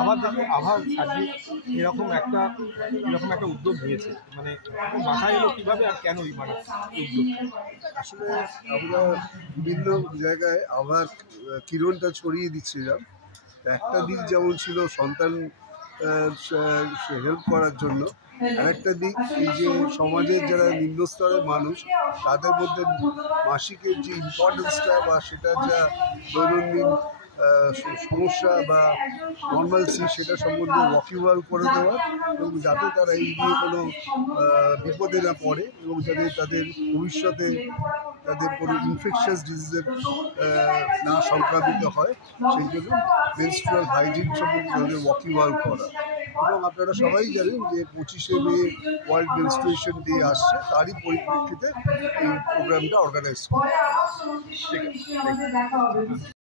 আবার দেখো আবার সার্বিক এরকম একটা উদ্যোগ নিয়েছে, মানে মাথায় এলো কিভাবে আর কেনই মানে উদ্যোগটা? আসলে আমরা বিভিন্ন জায়গায় আবার কিরণটা ছড়িয়ে দিচ্ছিলাম। একটা দিক যেমন ছিল সন্তান হেল্প করার জন্য, আরেকটা দিক এই যে সমাজের যারা নিম্ন স্তরের মানুষ তাদের মধ্যে মাসিকের যে ইম্পর্টেন্সটা বা সেটা যা দৈনন্দিন সমস্যা বা নর্মালসি সেটা সম্বন্ধে ওয়াকিবহাল করে দেওয়া, এবং যাতে তারা এই নিয়ে কোনো বিপদে না পড়ে এবং যাতে তাদের ভবিষ্যতে তাদের কোনো ইনফেকশাস ডিজিজের না সংক্রামিত হয়, সেই জন্য মেনস্ট্রুয়াল হাইজিন সম্বন্ধে তাদের ওয়াকিবহাল করা। এবং আপনারা সবাই জানেন যে 25শে মে ওয়ার্ল্ড মেনস্ট্রুয়েশন ডে আসছে, তারই পরিপ্রেক্ষিতে এই প্রোগ্রামটা অর্গানাইজ করা।